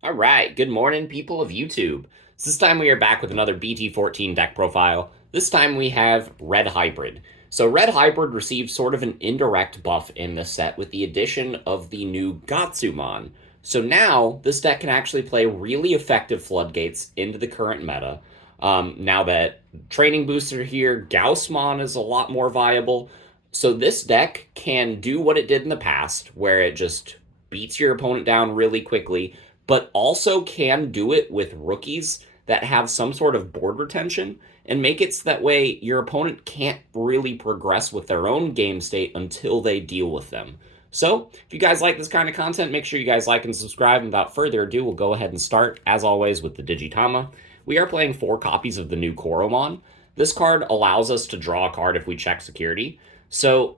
All right, good morning, people of YouTube. So this time we are back with another BT14 deck profile. This time we have Red Hybrid. So Red Hybrid received sort of an indirect buff in the set with the addition of the new Gatsumon. So now this deck can actually play really effective floodgates into the current meta. Now that training boosts are here, Gaussmon is a lot more viable. So this deck can do what it did in the past, where it just beats your opponent down really quickly, but also can do it with rookies that have some sort of board retention and make it so that way your opponent can't really progress with their own game state until they deal with them. So, if you guys like this kind of content, make sure you guys like and subscribe. And without further ado, we'll go ahead and start, as always, with the Digitama. We are playing 4 copies of the new Koromon. This card allows us to draw a card if we check security. So,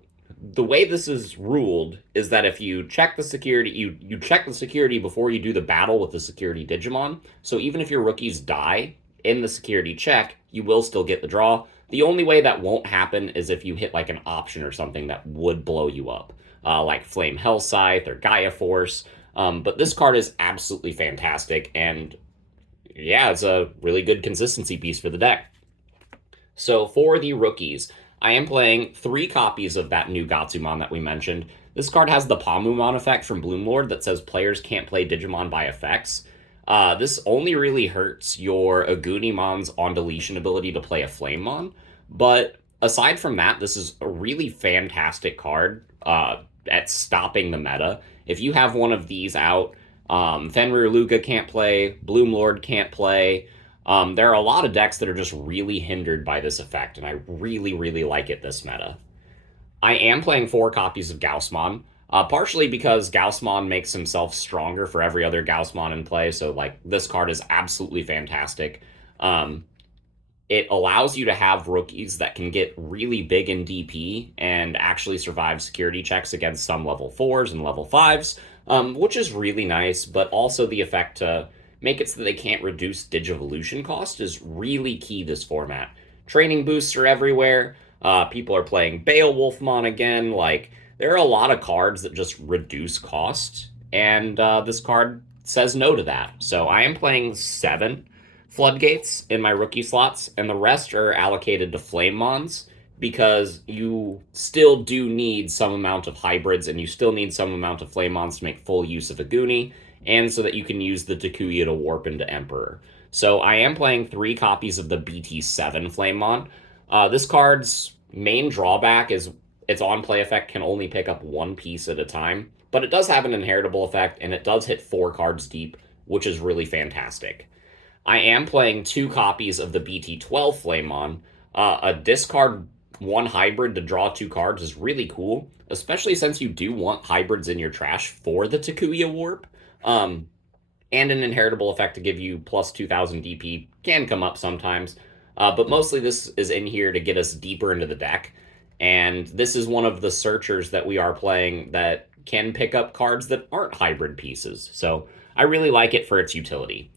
the way this is ruled is that if you check the security, you check the security before you do the battle with the security Digimon. So even if your rookies die in the security check, you will still get the draw. The only way that won't happen is if you hit like an option or something that would blow you up, like Flame Hell Scythe or Gaia Force. But this card is absolutely fantastic, and yeah, it's a really good consistency piece for the deck. So for the rookies, I am playing 3 copies of that new Gatsumon that we mentioned. This card has the Pamumon effect from Bloomlord that says players can't play Digimon by effects. This only really hurts your Agunimon's on deletion ability to play a Flamemon, but aside from that, this is a really fantastic card at stopping the meta. If you have one of these out, Fenrir Luca can't play, Bloomlord can't play. There are a lot of decks that are just really hindered by this effect, and I really, really like it this meta. I am playing 4 copies of Gaussmon, partially because Gaussmon makes himself stronger for every other Gaussmon in play, so like this card is absolutely fantastic. It allows you to have rookies that can get really big in DP and actually survive security checks against some level 4s and level 5s, which is really nice, but also the effect to make it so that they can't reduce Digivolution cost is really key this format. Training boosts are everywhere. People are playing Beowulfmon again. Like, there are a lot of cards that just reduce cost, and this card says no to that. So I am playing 7 floodgates in my rookie slots, and the rest are allocated to Flamemons because you still do need some amount of hybrids, and you still need some amount of Flamemons to make full use of a Goonie, and so that you can use the Takuya to warp into Emperor. So I am playing 3 copies of the BT7 Flamemon. This card's main drawback is its on-play effect can only pick up 1 piece at a time, but it does have an inheritable effect, and it does hit 4 cards deep, which is really fantastic. I am playing 2 copies of the BT12 Flamemon. A discard 1 hybrid to draw 2 cards is really cool, especially since you do want hybrids in your trash for the Takuya Warp. And an inheritable effect to give you plus 2000 DP can come up sometimes. But mostly this is in here to get us deeper into the deck. And this is one of the searchers that we are playing that can pick up cards that aren't hybrid pieces. So I really like it for its utility.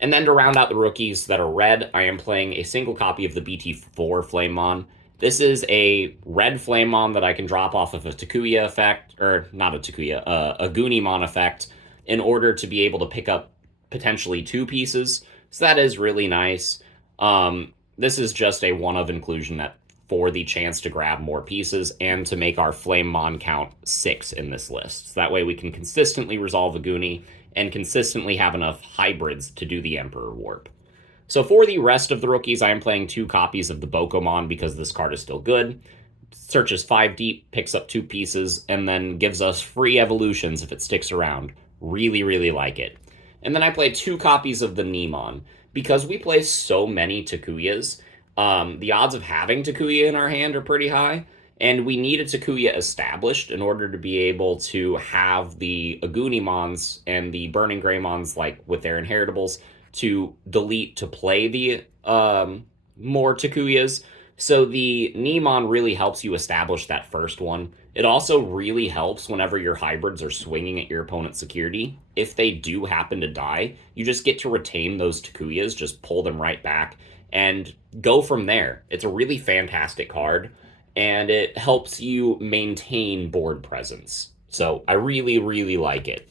And then to round out the rookies that are red, I am playing a single copy of the BT4 Flamemon. This is a red Flamemon that I can drop off of a Takuya effect, or not a Takuya, a Goonimon effect, in order to be able to pick up potentially 2 pieces. So that is really nice. This is just a one-of inclusion that for the chance to grab more pieces and to make our Flamemon count 6 in this list. So that way we can consistently resolve a Goonie and consistently have enough hybrids to do the Emperor Warp. So for the rest of the rookies, I am playing 2 copies of the Bokomon because this card is still good. Searches 5 deep, picks up 2 pieces, and then gives us free evolutions if it sticks around. Really, really like it. And then I play 2 copies of the Nemon. Because we play so many Takuyas, the odds of having Takuya in our hand are pretty high, and we need a Takuya established in order to be able to have the Agunimons and the Burning Greymons, like with their inheritables, to delete to play the more Takuyas. So the Nemon really helps you establish that first one. It also really helps whenever your hybrids are swinging at your opponent's security. If they do happen to die, you just get to retain those Takuyas, just pull them right back, and go from there. It's a really fantastic card, and it helps you maintain board presence. So I really, really like it.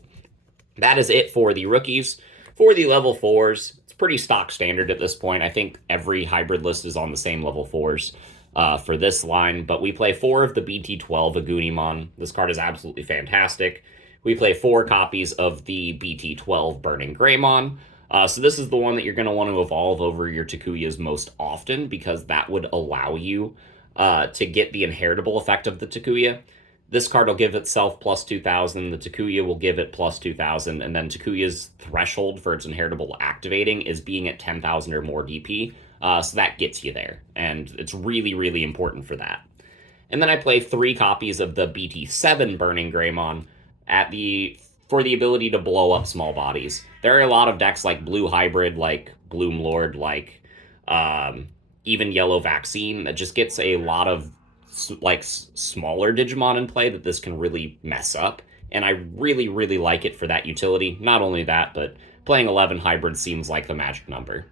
That is it for the rookies. For the level 4s, it's pretty stock standard at this point. I think every hybrid list is on the same level 4s for this line, but we play 4 of the BT12 Agumon. This card is absolutely fantastic. We play 4 copies of the BT12 Burning Greymon. So this is the one that you're going to want to evolve over your Takuyas most often, because that would allow you to get the inheritable effect of the Takuya. This card will give itself plus 2,000, the Takuya will give it plus 2,000, and then Takuya's threshold for its inheritable activating is being at 10,000 or more DP, so that gets you there, and it's really, really important for that. And then I play 3 copies of the BT7 Burning Greymon for the ability to blow up small bodies. There are a lot of decks like Blue Hybrid, like Bloom Lord, like even Yellow Vaccine that just gets a lot of smaller Digimon in play that this can really mess up. And I really, really like it for that utility. Not only that, but playing 11 Hybrid seems like the magic number.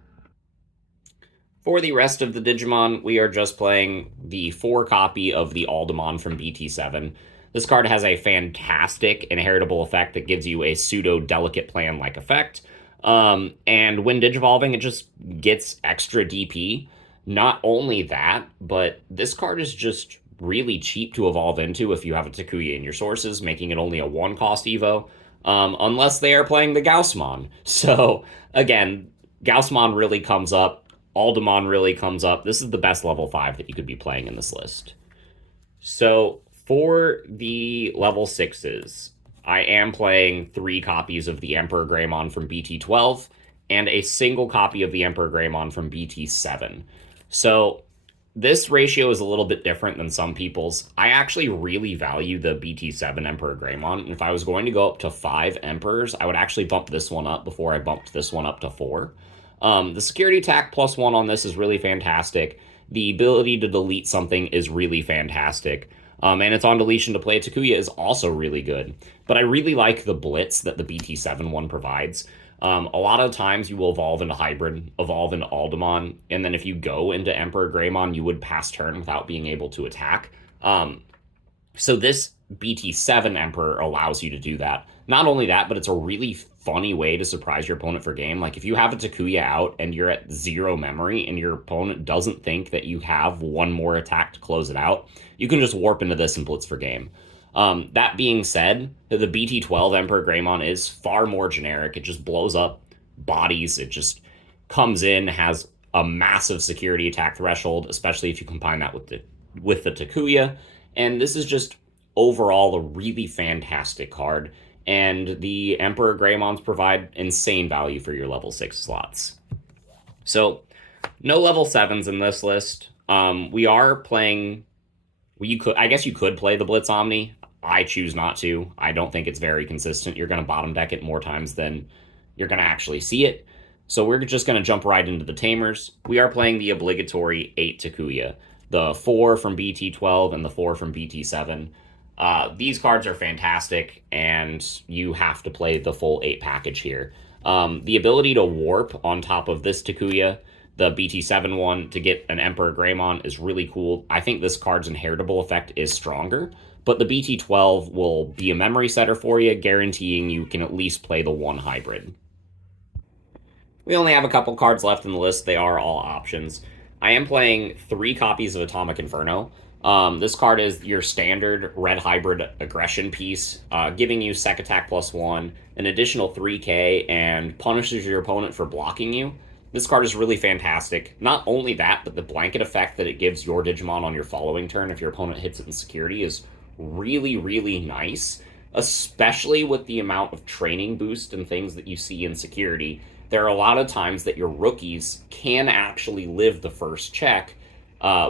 For the rest of the Digimon, we are just playing the 4 copy of the Aldemon from BT7. This card has a fantastic inheritable effect that gives you a pseudo-delicate plan-like effect. And when Digivolving, it just gets extra DP. Not only that, but this card is just really cheap to evolve into if you have a Takuya in your sources, making it only a 1-cost Evo, unless they are playing the Gaussmon. So, again, Gaussmon really comes up. Aldemon really comes up. This is the best level 5 that you could be playing in this list. So, for the level 6s, I am playing 3 copies of the Emperor Greymon from BT12 and a single copy of the Emperor Greymon from BT7. So this ratio is a little bit different than some people's. I actually really value the BT7 Emperor Greymon. And if I was going to go up to 5 Emperors, I would actually bump this one up before I bumped this one up to 4. The security attack +1 on this is really fantastic. The ability to delete something is really fantastic. And its on deletion to play a Takuya is also really good. But I really like the blitz that the BT7 one provides. A lot of times you will evolve into Hybrid, evolve into Aldemon, and then if you go into Emperor Greymon, you would pass turn without being able to attack. So this BT7 Emperor allows you to do that. Not only that, but it's a really funny way to surprise your opponent for game. Like if you have a Takuya out and you're at 0 memory and your opponent doesn't think that you have 1 more attack to close it out, you can just warp into this and blitz for game. That being said, the BT12 Emperor Greymon is far more generic. It just blows up bodies. It just comes in, has a massive security attack threshold, especially if you combine that with the Takuya. And this is just overall a really fantastic card. And the Emperor Greymons provide insane value for your level 6 slots. So, no level 7s in this list. We are playing... I guess you could play the Blitz Omni. I choose not to. I don't think it's very consistent. You're going to bottom deck it more times than you're going to actually see it. So we're just going to jump right into the Tamers. We are playing the obligatory 8 Takuya. The 4 from BT12 and the 4 from BT7. These cards are fantastic, and you have to play the full 8 package here. The ability to warp on top of this Takuya, the BT7 one, to get an Emperor Greymon is really cool. I think this card's inheritable effect is stronger, but the BT12 will be a memory setter for you, guaranteeing you can at least play the 1 hybrid. We only have a couple cards left in the list. They are all options. I am playing 3 copies of Atomic Inferno. This card is your standard red hybrid aggression piece, giving you sec attack +1, an additional 3k, and punishes your opponent for blocking you. This card is really fantastic. Not only that, but the blanket effect that it gives your Digimon on your following turn if your opponent hits it in security is really, really nice, especially with the amount of training boost and things that you see in security. There are a lot of times that your rookies can actually live the first check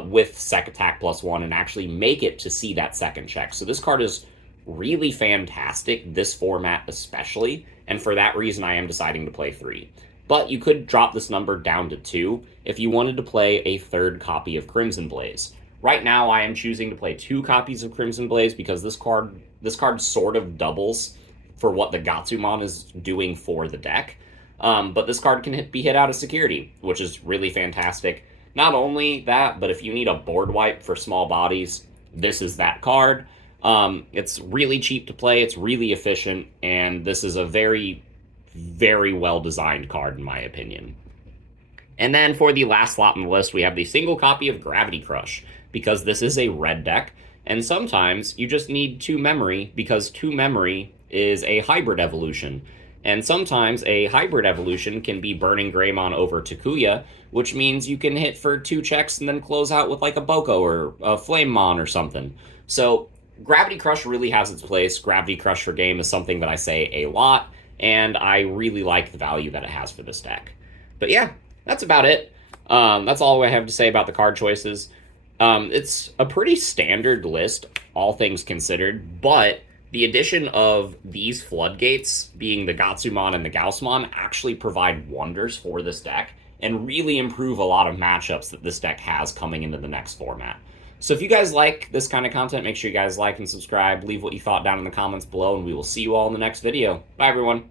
with sec attack +1 and actually make it to see that second check. So this card is really fantastic, this format especially, and for that reason I am deciding to play 3. But you could drop this number down to 2 if you wanted to play a 3rd copy of Crimson Blaze. Right now, I am choosing to play 2 copies of Crimson Blaze because this card sort of doubles for what the Gatsumon is doing for the deck. But this card can be hit out of security, which is really fantastic. Not only that, but if you need a board wipe for small bodies, this is that card. It's really cheap to play, it's really efficient, and this is a very very well-designed card, in my opinion. And then for the last slot on the list, we have the single copy of Gravity Crush, because this is a red deck, and sometimes you just need 2 memory, because 2 memory is a hybrid evolution. And sometimes a hybrid evolution can be Burning Greymon over Takuya, which means you can hit for 2 checks and then close out with like a Boko or a Flamemon or something. So Gravity Crush really has its place. Gravity Crush for game is something that I say a lot, and I really like the value that it has for this deck. But yeah, that's about it. That's all I have to say about the card choices. It's a pretty standard list, all things considered, but the addition of these floodgates, being the Gatsumon and the Gaussmon, actually provide wonders for this deck and really improve a lot of matchups that this deck has coming into the next format. So if you guys like this kind of content, make sure you guys like and subscribe, leave what you thought down in the comments below, and we will see you all in the next video. Bye, everyone.